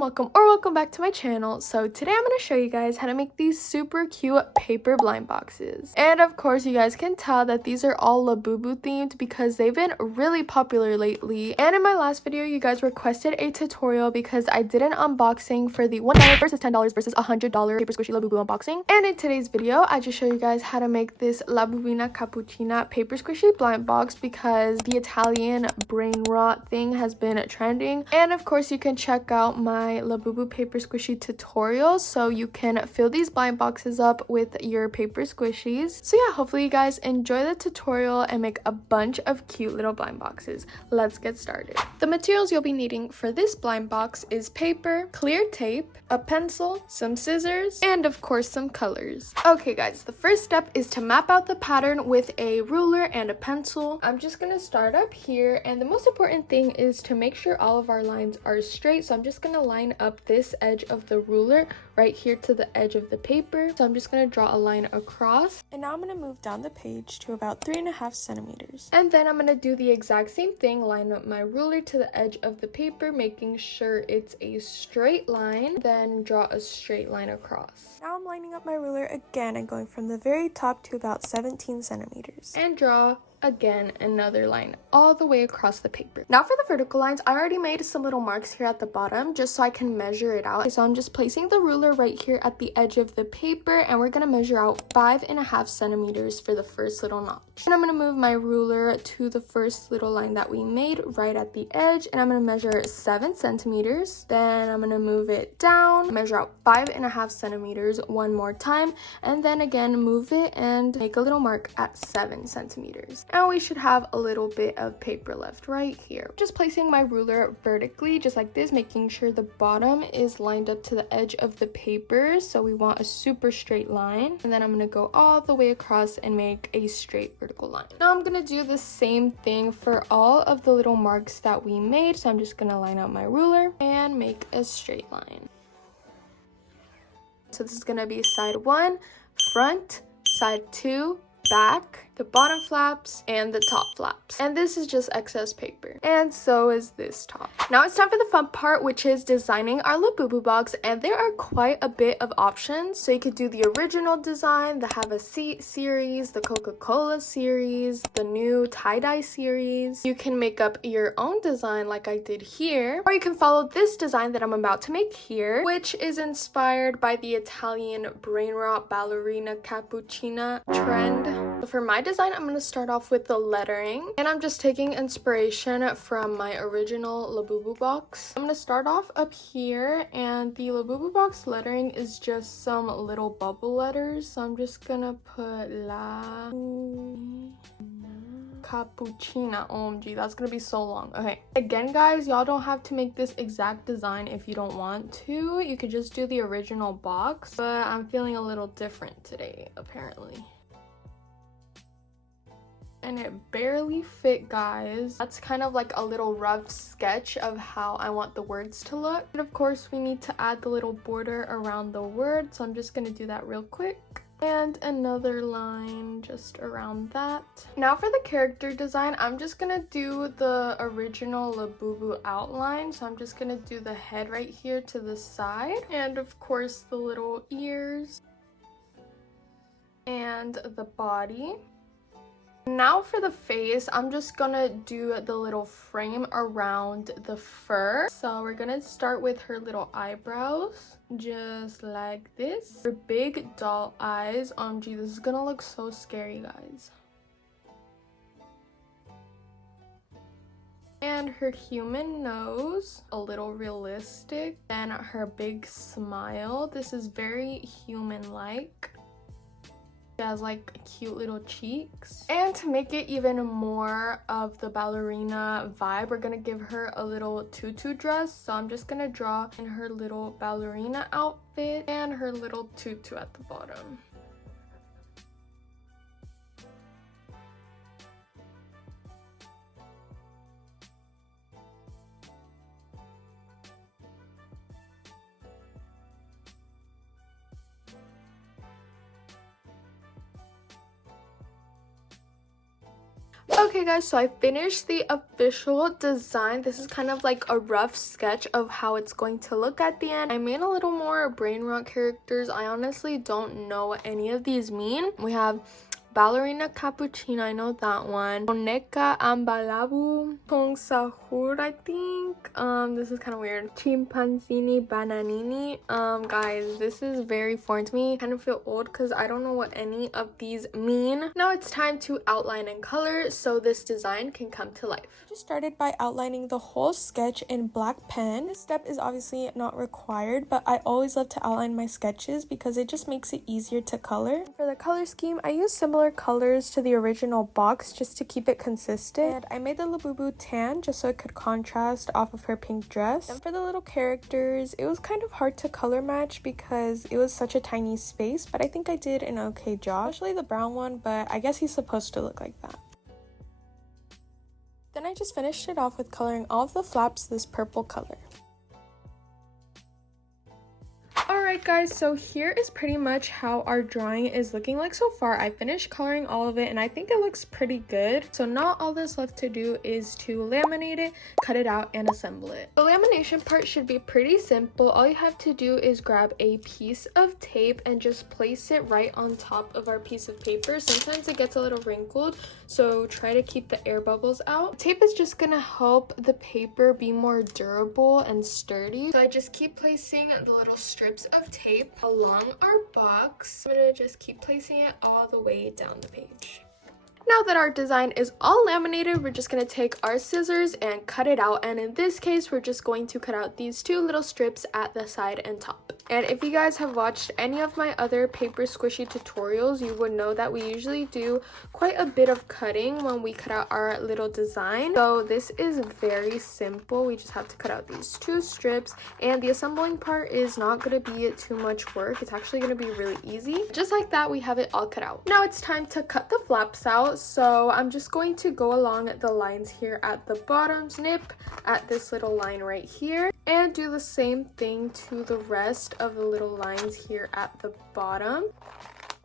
welcome or welcome back to my channel. So today I'm going to show you guys how to make these super cute paper blind boxes. And of course you guys can tell that these are all Labubu themed because they've been really popular lately. And in my last video you guys requested a tutorial because I did an unboxing for the $1 versus $10 versus $100 paper squishy Labubu unboxing. And in today's video I just show you guys how to make this Labubina Cappuccina paper squishy blind box because the Italian brain rot thing has been trending. And of course you can check out my Labubu paper squishy tutorials so you can fill these blind boxes up with your paper squishies. So yeah, hopefully you guys enjoy the tutorial and make a bunch of cute little blind boxes. Let's get started. The materials you'll be needing for this blind box is paper, clear tape, a pencil, some scissors, and of course some colors. Okay guys, the first step is to map out the pattern with a ruler and a pencil. I'm just gonna start up here, and the most important thing is to make sure all of our lines are straight. So I'm just gonna line up this edge of the ruler right here to the edge of the paper. So I'm just gonna draw a line across, and now I'm gonna move down the page to about 3.5 centimeters. And then I'm gonna do the exact same thing, line up my ruler to the edge of the paper, making sure it's a straight line, then draw a straight line across. Now I'm lining up my ruler again and going from the very top to about 17 centimeters. And draw again another line all the way across the paper. Now for the vertical lines, I already made some little marks here at the bottom just so I can measure it out. So I'm just placing the ruler right here at the edge of the paper, and we're gonna measure out 5.5 centimeters for the first little notch. And I'm gonna move my ruler to the first little line that we made right at the edge, and I'm gonna measure 7 centimeters. Then I'm gonna move it down, measure out 5.5 centimeters one more time, and then again move it and make a little mark at 7 centimeters. And we should have a little bit of paper left right here. Just placing my ruler vertically, just like this, making sure the bottom is lined up to the edge of the paper. So we want a super straight line. And then I'm gonna go all the way across and make a straight vertical line. Now I'm gonna do the same thing for all of the little marks that we made. So I'm just gonna line up my ruler and make a straight line. So this is gonna be side 1, front, side 2, back, the bottom flaps, and the top flaps. And this is just excess paper. And so is this top. Now it's time for the fun part, which is designing our Labubu box. And there are quite a bit of options. So you could do the original design, the Have a Seat series, the Coca-Cola series, the new tie-dye series. You can make up your own design like I did here. Or you can follow this design that I'm about to make here, which is inspired by the Italian brain rot ballerina cappuccina trend. So for my design, I'm going to start off with the lettering, and I'm just taking inspiration from my original Labubu box. I'm going to start off up here, and the Labubu box lettering is just some little bubble letters. So I'm just going to put La Cappuccina. OMG, that's gonna be so long. Okay, again guys, y'all don't have to make this exact design if you don't want to. You could just do the original box, but I'm feeling a little different today apparently. And it barely fit, guys. That's kind of like a little rough sketch of how I want the words to look. And of course we need to add the little border around the word, so I'm just gonna do that real quick. And another line just around that. Now for the character design, I'm just gonna do the original Labubu outline. So I'm just gonna do the head right here to the side, and of course the little ears and the body. Now for the face, I'm just gonna do the little frame around the fur. So we're gonna start with her little eyebrows, just like this. Her big doll eyes. OMG, this is gonna look so scary, guys. And her human nose, a little realistic. Then her big smile. This is very human-like. Has like cute little cheeks. And to make it even more of the ballerina vibe, we're gonna give her a little tutu dress. So I'm just gonna draw in her little ballerina outfit and her little tutu at the bottom. Okay guys, so I finished the official design. This is kind of like a rough sketch of how it's going to look at the end. I made a little more brain rot characters. I honestly don't know what any of these mean. We have Ballerina Cappuccina, I know that one. Boneka Ambalabu Tong Sahur, I think. This is kind of weird. Chimpanzini Bananini. Guys, this is very foreign to me. I kind of feel old because I don't know what any of these mean. Now it's time to outline and color so this design can come to life. I just started by outlining the whole sketch in black pen. This step is obviously not required, but I always love to outline my sketches because it just makes it easier to color. For the color scheme, I use similar colors to the original box just to keep it consistent, and I made the Labubu tan just so it could contrast off of her pink dress. And for the little characters, it was kind of hard to color match because it was such a tiny space, but I think I did an okay job, especially the brown one, but I guess he's supposed to look like that. Then I just finished it off with coloring all of the flaps this purple color. Alright guys, so here is pretty much how our drawing is looking like so far. I finished coloring all of it and I think it looks pretty good. So now all that's left to do is to laminate it, cut it out, and assemble it. The lamination part should be pretty simple. All you have to do is grab a piece of tape and just place it right on top of our piece of paper. Sometimes it gets a little wrinkled, so try to keep the air bubbles out. Tape is just gonna help the paper be more durable and sturdy. So I just keep placing the little strips of tape along our box. I'm gonna just keep placing it all the way down the page. Now that our design is all laminated, we're just going to take our scissors and cut it out, and in this case we're just going to cut out these two little strips at the side and top. And if you guys have watched any of my other paper squishy tutorials, you would know that we usually do quite a bit of cutting when we cut out our little design. So this is very simple. We just have to cut out these two strips, and the assembling part is not going to be too much work. It's actually going to be really easy. Just like that, we have it all cut out. Now it's time to cut the flaps out. So I'm just going to go along the lines here at the bottom, snip at this little line right here, and do the same thing to the rest of the little lines here at the bottom.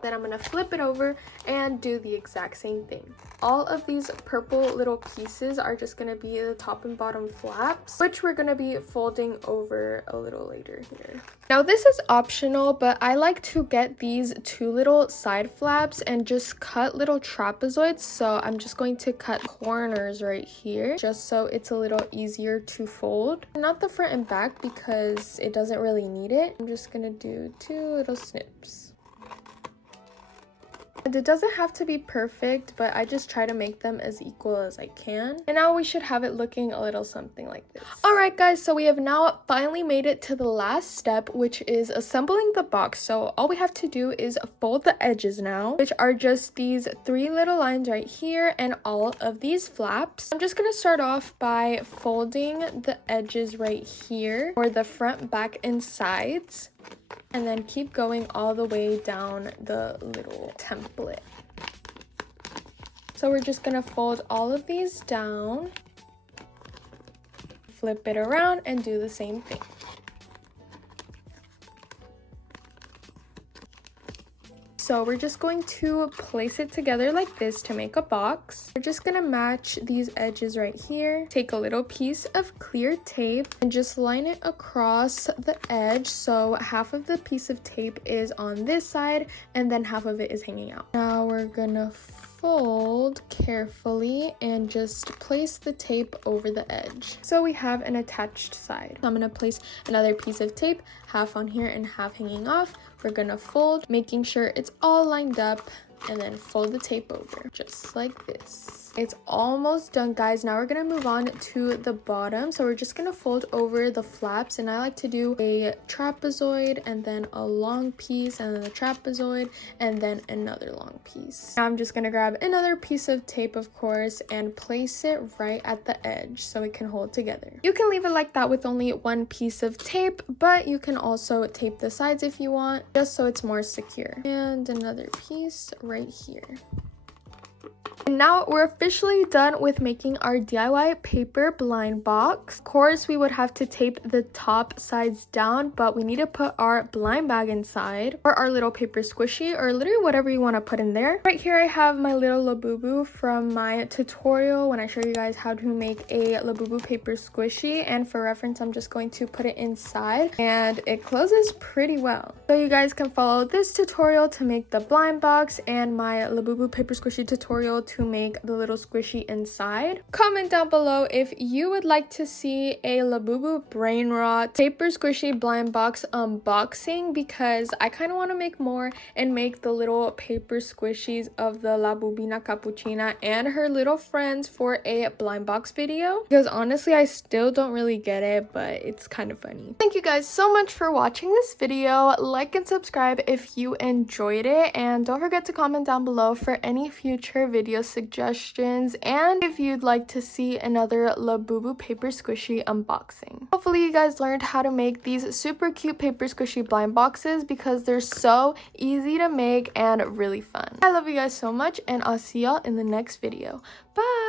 Then I'm going to flip it over and do the exact same thing. All of these purple little pieces are just going to be the top and bottom flaps, which we're going to be folding over a little later here. Now this is optional, but I like to get these two little side flaps and just cut little trapezoids. So I'm just going to cut corners right here just so it's a little easier to fold. Not the front and back because it doesn't really need it. I'm just going to do two little snips. And it doesn't have to be perfect, but I just try to make them as equal as I can. And now we should have it looking a little something like this. Alright guys, so we have now finally made it to the last step, which is assembling the box. So all we have to do is fold the edges now, which are just these three little lines right here and all of these flaps. I'm just going to start off by folding the edges right here for the front, back, and sides. And then keep going all the way down the little template. So we're just going to fold all of these down, flip it around, and do the same thing. So we're just going to place it together like this to make a box. We're just going to match these edges right here. Take a little piece of clear tape and just line it across the edge. So half of the piece of tape is on this side and then half of it is hanging out. Now we're going to fold carefully and just place the tape over the edge. So we have an attached side. I'm going to place another piece of tape, half on here and half hanging off. We're going to fold, making sure it's all lined up, and then fold the tape over, just like this. It's almost done, guys. Now we're going to move on to the bottom. So we're just going to fold over the flaps, and I like to do a trapezoid and then a long piece and then a trapezoid and then another long piece. Now I'm just going to grab another piece of tape, of course, and place it right at the edge so it can hold together. You can leave it like that with only one piece of tape, but you can also tape the sides if you want, just so it's more secure. And another piece right here. And now we're officially done with making our DIY paper blind box. Of course, we would have to tape the top sides down, but we need to put our blind bag inside, or our little paper squishy, or literally whatever you want to put in there. Right here I have my little Labubu from my tutorial when I show you guys how to make a Labubu paper squishy, and for reference I'm just going to put it inside, and it closes pretty well. So you guys can follow this tutorial to make the blind box and my Labubu paper squishy tutorial to make the little squishy inside. Comment down below if you would like to see a Labubu brain rot paper squishy blind box unboxing, because I kind of want to make more and make the little paper squishies of the Labubina Cappuccina and her little friends for a blind box video, because honestly I still don't really get it, but it's kind of funny. Thank you guys so much for watching this video. Like and subscribe if you enjoyed it, and don't forget to comment down below for any future video suggestions and if you'd like to see another Labubu paper squishy unboxing. Hopefully you guys learned how to make these super cute paper squishy blind boxes, because they're so easy to make and really fun. I love you guys so much, and I'll see y'all in the next video. Bye!